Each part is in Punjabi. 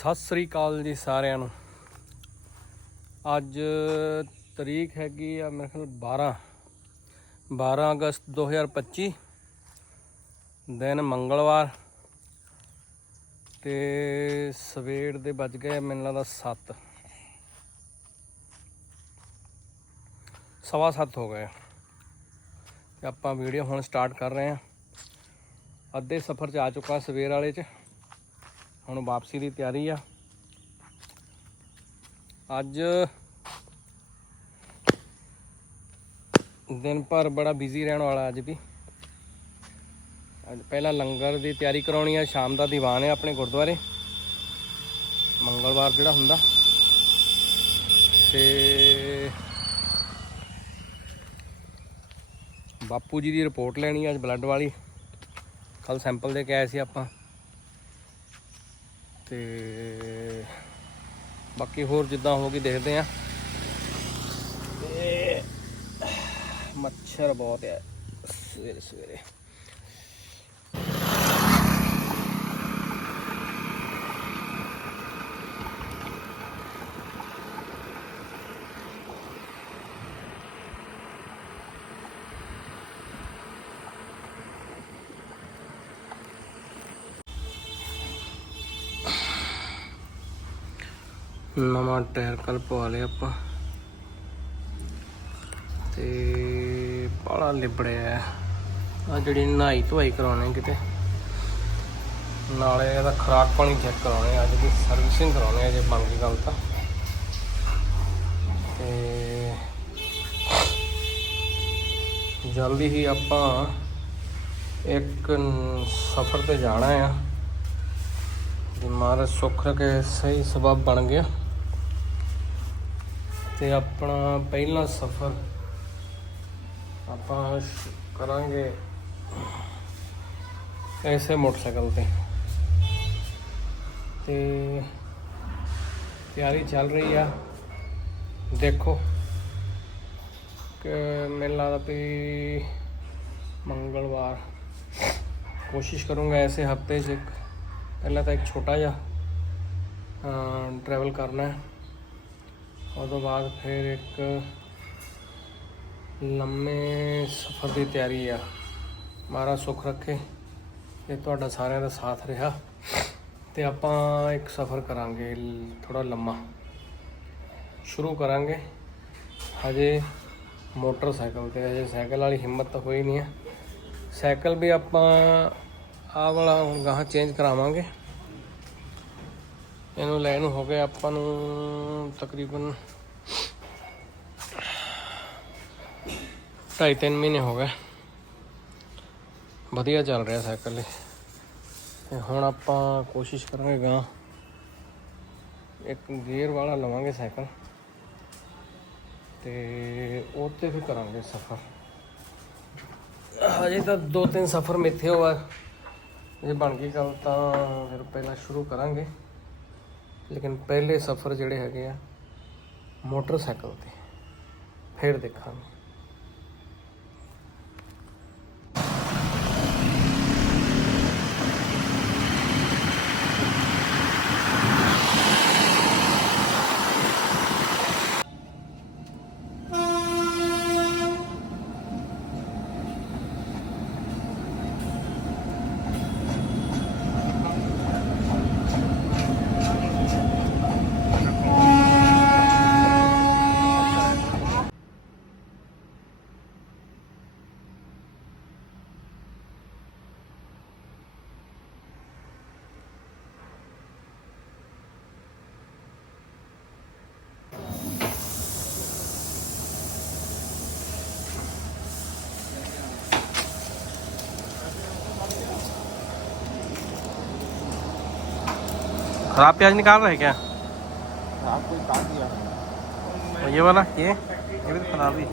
ਸਤਿ ਸ੍ਰੀ ਅਕਾਲ ਜੀ ਸਾਰਿਆਂ ਨੂੰ। ਅੱਜ ਤਰੀਕ ਹੈਗੀ ਆ ਮੇਰੇ ਖਿਆਲ 12 12 ਅਗਸਤ 2025 ਦਿਨ ਮੰਗਲਵਾਰ ਤੇ ਸਵੇਰ ਦੇ ਵੱਜ ਗਏ ਮੈਨੂੰ ਲੱਗਦਾ 7 ਸਵਾ ਸੱਤ ਹੋ ਗਏ ਤੇ ਆਪਾਂ ਵੀਡੀਓ ਹੁਣ ਸਟਾਰਟ ਕਰ ਰਹੇ ਹਾਂ ਅੱਧੇ ਸਫ਼ਰ 'ਚ ਆ ਚੁੱਕਾ ਸਵੇਰ ਵਾਲੇ 'ਚ। ਹੁਣ ਵਾਪਸੀ ਦੀ ਤਿਆਰੀ ਆ। ਅੱਜ ਦਿਨ ਭਰ ਬੜਾ ਬਿਜ਼ੀ ਰਹਿਣ ਵਾਲਾ ਅੱਜ ਵੀ। ਅੱਜ ਪਹਿਲਾਂ ਲੰਗਰ ਦੀ ਤਿਆਰੀ ਕਰਾਉਣੀ ਆ, ਸ਼ਾਮ ਦਾ ਦੀਵਾਨ ਹੈ ਆਪਣੇ ਗੁਰਦੁਆਰੇ। ਮੰਗਲਵਾਰ ਜਿਹੜਾ ਹੁੰਦਾ। ਤੇ ਬਾਪੂ ਜੀ ਦੀ ਰਿਪੋਰਟ ਲੈਣੀ ਅੱਜ ਬਲੱਡ ਵਾਲੀ। ਕੱਲ ਸੈਂਪਲ ਦੇ ਕੇ ਆਏ ਸੀ ਆਪਾਂ। ਤੇ ਬਾਕੀ ਹੋਰ ਜਿੱਦਾਂ ਹੋ ਗਈ ਦੇਖਦੇ ਆ ਤੇ ਮੱਛਰ ਬਹੁਤ ਹੈ ਸਵੇਰੇ ਸਵੇਰੇ ਨਵਾਂ ਟਾਇਰ ਕੱਲ ਪਵਾ ਲਿਆ ਆਪਾਂ। ਤੇ ਬਾਹਲਾ ਲਿਬੜਿਆ ਆ। ਜਿਹੜੀ ਨਹਾਈ ਧੁਆਈ ਕਰਾਉਣੇ ਕਿਤੇ। ਨਾਲੇ ਇਹਦਾ ਖਰਾਕ ਪਾਣੀ ਚੈੱਕ ਕਰਾਉਣੇ ਅੱਜ ਦੀ ਸਰਵਿਸਿੰਗ ਕਰਾਉਣੇ ਆ, ਜੇ ਬਣ ਗਈ ਗੱਲ ਤਾਂ। ਤੇ ਜਲਦੀ ਹੀ ਆਪਾਂ ਇੱਕ ਸਫ਼ਰ ਤੇ ਜਾਣਾ ਆ। ਜੇ ਮਹਾਰਾਜ ਸੁੱਖ ਰੱਖੇ, ਸਹੀ ਸਬਬ ਬਣ ਗਿਆ। ਤੇ ਆਪਣਾ ਪਹਿਲਾ ਸਫ਼ਰ ਆਪਾਂ ਕਰਾਂਗੇ ਐਸੇ ਮੋਟਰਸਾਈਕਲ ਤੇ। ਤੇ ਤਿਆਰੀ ਚੱਲ ਰਹੀ ਆ। ਦੇਖੋ ਕਿ ਮੈਨੂੰ ਲੱਗਦਾ ਵੀ ਮੰਗਲਵਾਰ। ਕੋਸ਼ਿਸ਼ ਕਰੂੰਗਾ ਐਸੇ ਹਫ਼ਤੇ 'ਚ ਇੱਕ, ਪਹਿਲਾਂ ਤਾਂ ਇੱਕ ਛੋਟਾ ਜਿਹਾ ਟਰੈਵਲ ਕਰਨਾ ਹੈ। ਉਹਦੋਂ ਬਾਅਦ ਫਿਰ ਇੱਕ ਲੰਮੇ ਸਫ਼ਰ ਦੀ ਤਿਆਰੀ ਆ। ਮਹਾਰਾਜ ਸੁੱਖ ਰੱਖੇ ਤੇ ਤੁਹਾਡਾ ਸਾਰਿਆਂ ਦਾ ਸਾਥ ਰਿਹਾ ਤੇ ਆਪਾਂ ਇੱਕ ਸਫ਼ਰ ਕਰਾਂਗੇ ਥੋੜਾ ਲੰਮਾ। ਸ਼ੁਰੂ ਕਰਾਂਗੇ। ਹਜੇ ਮੋਟਰਸਾਈਕਲ ਤੇ, ਹਜੇ ਸਾਈਕਲ ਵਾਲੀ ਹਿੰਮਤ ਤਾਂ ਹੋਈ ਨਹੀਂ ਹੈ ਸਾਈਕਲ ਵੀ ਆਪਾਂ ਆਹ ਵਾਲਾ ਹੁਣ ਗਾਹਾਂ ਚੇਂਜ ਕਰਾਵਾਂਗੇ। ਇਹਨੂੰ ਲੈਣ ਹੋ ਗਿਆ ਆਪਾਂ ਨੂੰ ਤਕਰੀਬਨ ਢਾਈ ਤਿੰਨ ਮਹੀਨੇ ਹੋ ਗਏ। ਵਧੀਆ ਚੱਲ ਰਿਹਾ ਸਾਈਕਲ ਤੇ ਹੁਣ ਆਪਾਂ ਕੋਸ਼ਿਸ਼ ਕਰਾਂਗੇ ਗਾਂ। ਇੱਕ ਗੇਅਰ ਵਾਲਾ ਲਵਾਂਗੇ ਸਾਈਕਲ। ਤੇ ਉਹ ਤੇ ਫਿਰ ਕਰਾਂਗੇ ਸਫ਼ਰ। ਹਜੇ ਤਾਂ ਦੋ ਤਿੰਨ ਸਫ਼ਰ ਮਿੱਥੇ ਹੋਆ ਜੇ ਬਣ ਗਈ ਗੱਲ ਤਾਂ ਫਿਰ ਪਹਿਲਾਂ ਸ਼ੁਰੂ ਕਰਾਂਗੇ। ਲੇਕਿਨ ਪਹਿਲੇ ਸਫ਼ਰ ਜਿਹੜੇ ਹੈਗੇ ਆ ਮੋਟਰਸਾਈਕਲ ਤੇ। ਫਿਰ ਦੇਖਾਂਗੇ। खराब प्याज निकाल रहे क्या आपको काट दिया और ये वाला ये ये भी तो खराब ही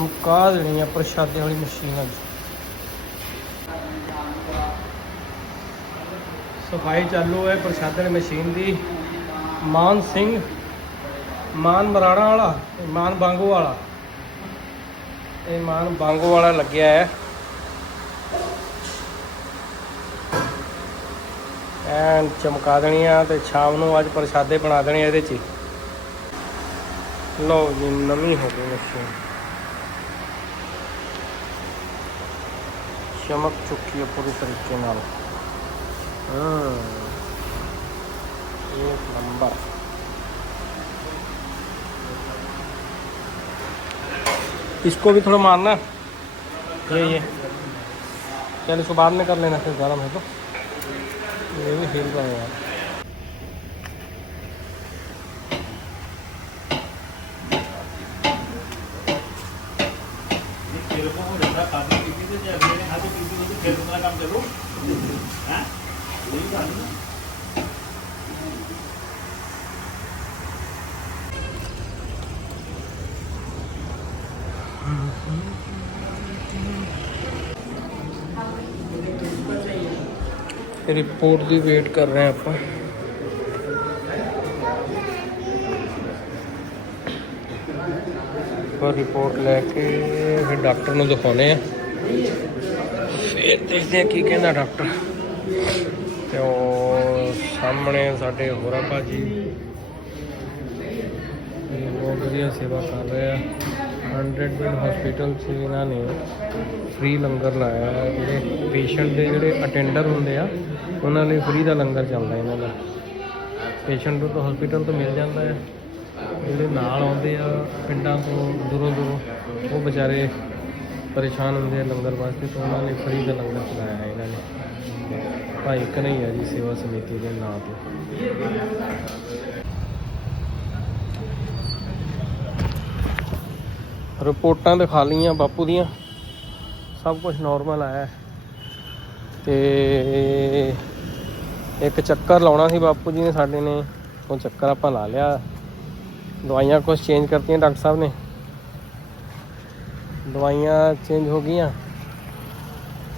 ਚਮਕਾ ਦੇਣੀ ਆ ਪ੍ਰਸ਼ਾਦੇ ਵਾਲੀ ਮਸ਼ੀਨ ਅੱਜ? ਸਫ਼ਾਈ ਚਾਲੂ ਹੈ ਪ੍ਰਸ਼ਾਦੇ ਵਾਲੀ ਮਸ਼ੀਨ ਦੀ। ਮਾਨ ਸਿੰਘ, ਮਾਨ ਮਰਾਣਾ ਵਾਲਾ ਤੇ ਮਾਨ ਬਾਂਗੋ ਵਾਲਾ। ਇਹ ਮਾਨ ਬਾਂਗੋ ਵਾਲਾ ਲੱਗਿਆ ਹੈ। ਐਨ ਚਮਕਾ ਦੇਣੀ ਆ ਤੇ ਸ਼ਾਮ ਨੂੰ ਅੱਜ ਪ੍ਰਸ਼ਾਦੇ ਬਣਾ ਦੇਣੇ ਇਹਦੇ 'ਚ। ਲਓ ਜੀ, ਨਵੀਂ ਹੋ ਗਈ ਮਸ਼ੀਨ। ਚਮਕ ਚੁੱਕੀ ਹੈ ਪੂਰੀ ਤਰੀਕੇ ਨਾਲ ਹਾਂ ਇੱਕ ਨੰਬਰ इसको भी थोड़ा मारना ये ये चल इसको बाद में कर लेना फिर गर्म है तो ये भी हिल रहा है यार ਰਿਪੋਰਟ ਦੀ ਵੇਟ ਕਰ ਰਹੇ ਆਪਾਂ। ਪਰ ਰਿਪੋਰਟ ਲੈ ਕੇ ਫਿਰ ਡਾਕਟਰ ਨੂੰ ਦਿਖਾਉਣੇ ਆ ਫਿਰ ਦੇਖਦੇ ਆ ਕੀ ਕਹਿੰਦਾ ਡਾਕਟਰ ਤੇ ਉਹ ਸਾਹਮਣੇ ਸਾਡੇ ਹੋਰਾ ਭਾਜੀ। ਬਹੁਤ ਵਧੀਆ ਸੇਵਾ ਕਰ ਰਹੇ ਆ। 100 ਬੈਡ ਹਸਪੀਟਲ 'ਚ ਇਹਨਾਂ ਨੇ ਫ੍ਰੀ ਲੰਗਰ ਲਾਇਆ ਹੈ ਜਿਹੜੇ ਪੇਸ਼ੈਂਟ ਦੇ ਜਿਹੜੇ ਅਟੈਂਡਰ ਹੁੰਦੇ ਆ, ਉਹਨਾਂ ਲਈ ਫ੍ਰੀ ਦਾ ਲੰਗਰ ਚੱਲਦਾ ਇਹਨਾਂ ਦਾ। ਪੇਸ਼ੈਂਟ ਨੂੰ ਤਾਂ ਹਸਪੀਟਲ ਤੋਂ ਮਿਲ ਜਾਂਦਾ ਹੈ। ਜਿਹੜੇ ਨਾਲ ਆਉਂਦੇ ਆ, ਪਿੰਡਾਂ ਤੋਂ ਦੂਰੋਂ ਦੂਰੋਂ, ਉਹ ਵਿਚਾਰੇ ਪਰੇਸ਼ਾਨ ਹੁੰਦੇ ਆ ਲੰਗਰ ਵਾਸਤੇ, ਤਾਂ ਉਹਨਾਂ ਨੇ ਫ੍ਰੀ ਦਾ ਲੰਗਰ ਚਲਾਇਆ ਹੈ ਇਹਨਾਂ ਨੇ। ਭਾਈ ਕਨਈਆ ਜੀ, ਸੇਵਾ ਸਮਿਤੀ ਦੇ ਨਾਂ 'ਤੇ। ਰਿਪੋਰਟਾਂ ਦਿਖਾ ਲਈਆਂ ਬਾਪੂ ਦੀਆਂ। ਸਭ ਕੁਝ ਨਾਰਮਲ ਆਇਆ। ਹੈ। ਤੇ ਇੱਕ ਚੱਕਰ ਲਾਉਣਾ ਸੀ ਬਾਪੂ ਜੀ ਨੇ ਸਾਡੇ ਨੇ। ਉਹ ਚੱਕਰ ਆਪਾਂ ਲਾ ਲਿਆ। ਦਵਾਈਆਂ ਕੁਝ ਚੇਂਜ ਕਰਤੀਆਂ ਡਾਕਟਰ ਸਾਹਿਬ ਨੇ। ਦਵਾਈਆਂ ਚੇਂਜ ਹੋ ਗਈਆਂ।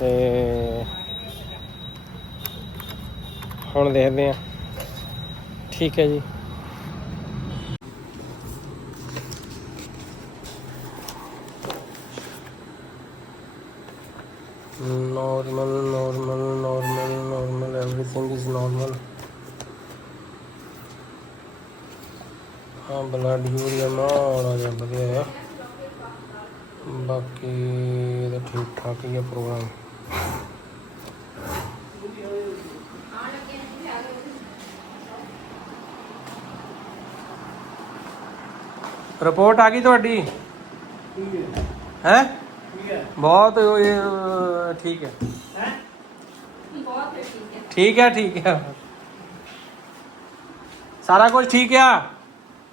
ਤੇ ਹੁਣ ਦੇਖਦੇ ਆ ਠੀਕ ਹੈ ਜੀ। Normal normal normal normal everything is normal ਹਾਂ ਬਲੱਡ ਯੂਰੀਆ ਮਾੜਾ ਜਿਹਾ ਵਧਿਆ ਆ ਬਾਕੀ ਤਾਂ ਠੀਕ ਠਾਕ ਹੀ ਆ ਪ੍ਰੋਗਰਾਮ ਰਿਪੋਰਟ ਆ ਗਈ ਤੁਹਾਡੀ ਹੈ ਬਹੁਤ ਇਹ, ਠੀਕ ਹੈ। ਠੀਕ ਹੈ ਠੀਕ ਹੈ। ਸਾਰਾ ਕੁਝ ਠੀਕ ਆ?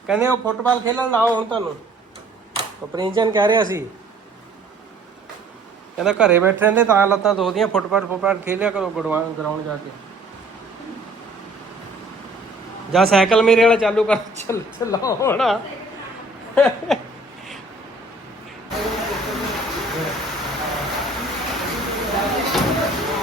ਕਹਿੰਦੇ ਉਹ ਫੁੱਟਬਾਲ ਖੇਲਣ ਲਾਓ ਹੁਣ ਤੁਹਾਨੂੰ। ਉਹ ਕਹਿ ਰਿਹਾ ਸੀ। ਕਹਿੰਦਾ ਘਰੇ ਬੈਠੇ ਰਹਿੰਦੇ ਤਾਂ ਲੱਤਾਂ ਦੋਦੀਆਂ ਫੁੱਟਬਾਲ ਫੁੱਟਬਾਲ ਖੇਲਿਆ ਕਰੋ ਗਰਾਊਂਡ ਜਾ ਕੇ। ਜਾਂ ਸਾਈਕਲ ਮੇਰੇ ਵਾਲਾ ਚਾਲੂ ਕਰ ਚੱਲ ਚਲਾਓ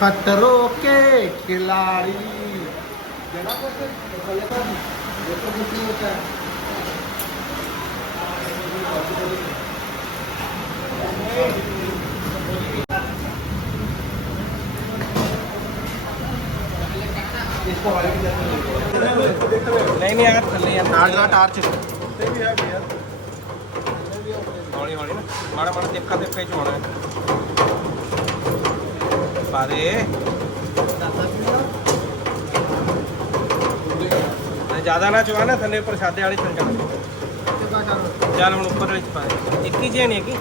खतरों के खिलाड़ी नहीं नहीं यार थल्ले यार टार्च ना टार्च हौली हौली ना माड़ा माड़ा देखा देखा ही छोड़ा है ਨਹੀਂ ਜ਼ਿਆਦਾ ਨਾ ਚਵਾ ਨਾ ਥੱਲੇ ਪ੍ਰਸ਼ਾਦੇ ਵਾਲੀ ਚਲ ਜਾਣਾ ਚੱਲ ਹੁਣ ਉੱਪਰ ਵਾਲੀ ਚ ਪਾ। ਇੱਕ ਹੀ ਜੇ ਨਹੀਂ ਹੈਗੀ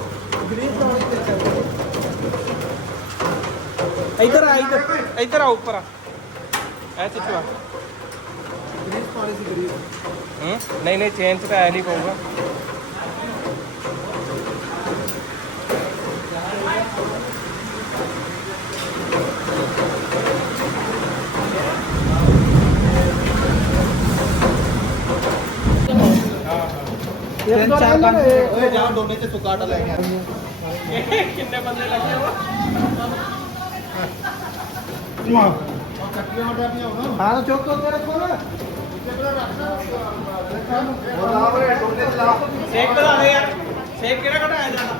ਇੱਧਰ ਆ ਇੱਧਰ ਇੱਧਰ ਆ ਉੱਪਰ ਆ। ਐ ਚਿੱਟੂ ਆ ਗਰੀਸ ਪਾਣੀ ਸੀ ਗਰੀਸ। ਹੂੰ? ਨਹੀਂ ਨਹੀਂ ਚੇਂਜ ਤਾਂ ਐ ਨਹੀਂ ਪਊਗਾ। ਤਿੰਨ ਚਾਰ ਪੰਜ ਓਏ ਜਾ ਦੋਨੇ ਤੇ ਸੁੱਕਾ ਆਟਾ ਲੈ ਕੇ ਆ। ਕਿੰਨੇ ਬੰਦੇ ਲੱਗੇ ਹੋ? ਹਾਂ ਚੁੱਕ ਕੇ ਉੱਤੇ ਰੱਖੋ ਨਾ। ਉਹ ਲਾ ਬਰੇ ਦੋਨੇ ਤੇ ਲਾ। ਸੇਕ ਵਧਾ ਦੇ ਯਾਰ। ਸੇਕ ਕਿਹੜਾ ਘਟਾਇਆ ਜਾਣਾ?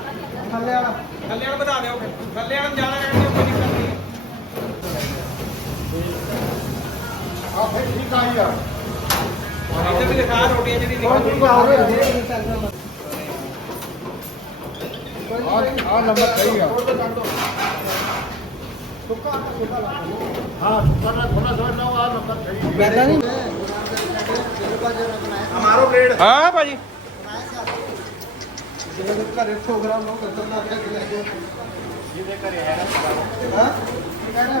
ਥੱਲੇ ਵਾਲਾ। ਥੱਲੇ ਵਾਲਾ ਵਧਾ ਦਿਓ ਫਿਰ। ਥੱਲੇ ਵਾਲਾ ਜ਼ਿਆਦਾ ਕਰਕੇ ਕੋਈ ਦਿੱਕਤ ਨਹੀਂ ਆ ਫੇਰ ਠੀਕ ਆ ਯਾਰ ਇੱਧਰ ਵੀ ਦਿਖਾ ਰੋਟੀਆਂ ਜਿਹੜੀ ਹੋਰ ਨਿਕਲਦੀ ਠੀਕ ਆ ਹੋਰ ਆ ਨੰਬਰ ਸਹੀ ਆ ਸੁੱਕਾ ਆਟਾ ਛੋਟਾ ਲਾ ਹਾਂ ਸੁੱਕਾ ਨਾ ਥੋੜਾ ਥੋੜਾ ਨਾ ਆ ਨੰਬਰ ਸਹੀ ਬੈਠਾ ਨਹੀਂ ਹਮਾਰੋ ਪਲੇਟ ਹਾਂ ਭਾਜੀ। ਜਿਹਦੇ ਘਰੇ ਪ੍ਰੋਗਰਾਮ ਨੂੰ ਕਰਨਾ ਹੈ? ਕਿ ਲੈ ਜਿਹਦੇ ਘਰੇ ਹੈ ਨਾ ਹਾਂ ਕੀ ਕਹਿਣਾ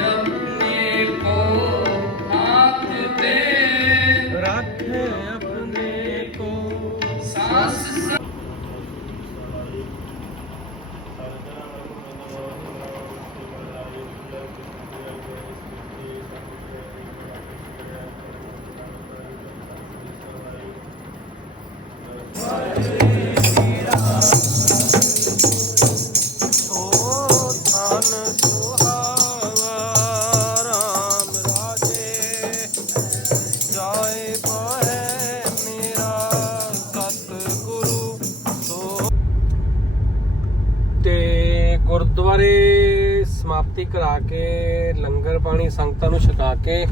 ਸਮਾਪਤੀ ਕਰਾ ਕੇ, ਲੰਗਰ ਪਾਣੀ ਸੰਗਤਾਂ ਨੂੰ ਛਕਾ ਕੇ,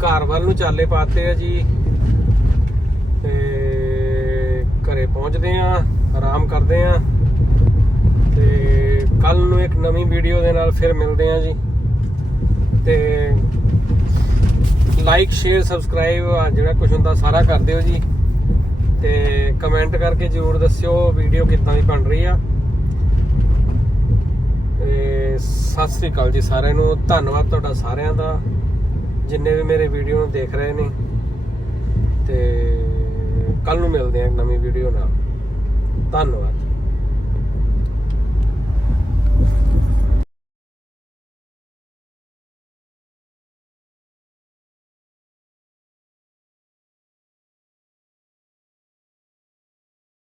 ਘਰ ਵੱਲ ਨੂੰ ਚਾਲੇ ਪਾਤੇ ਆ ਜੀ। ਤੇ ਘਰੇ ਪਹੁੰਚਦੇ ਆ, ਆਰਾਮ ਕਰਦੇ ਆ। ਤੇ ਕੱਲ ਨੂੰ ਇੱਕ ਨਵੀਂ ਵੀਡੀਓ ਦੇ ਨਾਲ ਫਿਰ ਮਿਲਦੇ ਆ ਜੀ। ਤੇ ਲਾਈਕ ਸ਼ੇਅਰ ਸਬਸਕ੍ਰਾਈਬ ਜਿਹੜਾ ਕੁਝ ਹੁੰਦਾ ਸਾਰਾ ਕਰ ਦਿਓ ਜੀ। ਤੇ ਕਮੈਂਟ ਕਰਕੇ ਜਰੂਰ ਦੱਸਿਓ ਵੀਡੀਓ ਕਿੱਦਾਂ ਦੀ ਬਣ ਰਹੀ ਆ ਤੇ ਸਤਿ ਸ੍ਰੀ ਅਕਾਲ ਜੀ ਸਾਰਿਆਂ ਨੂੰ। ਧੰਨਵਾਦ ਤੁਹਾਡਾ ਸਾਰਿਆਂ ਦਾ, ਜਿੰਨੇ ਵੀ ਮੇਰੇ ਵੀਡੀਓ ਨੂੰ ਦੇਖ ਰਹੇ ਨੇ। ਤੇ ਕੱਲ ਨੂੰ ਮਿਲਦੇ ਹਾਂ ਇੱਕ ਨਵੀਂ ਵੀਡੀਓ ਨਾਲ। ਧੰਨਵਾਦ।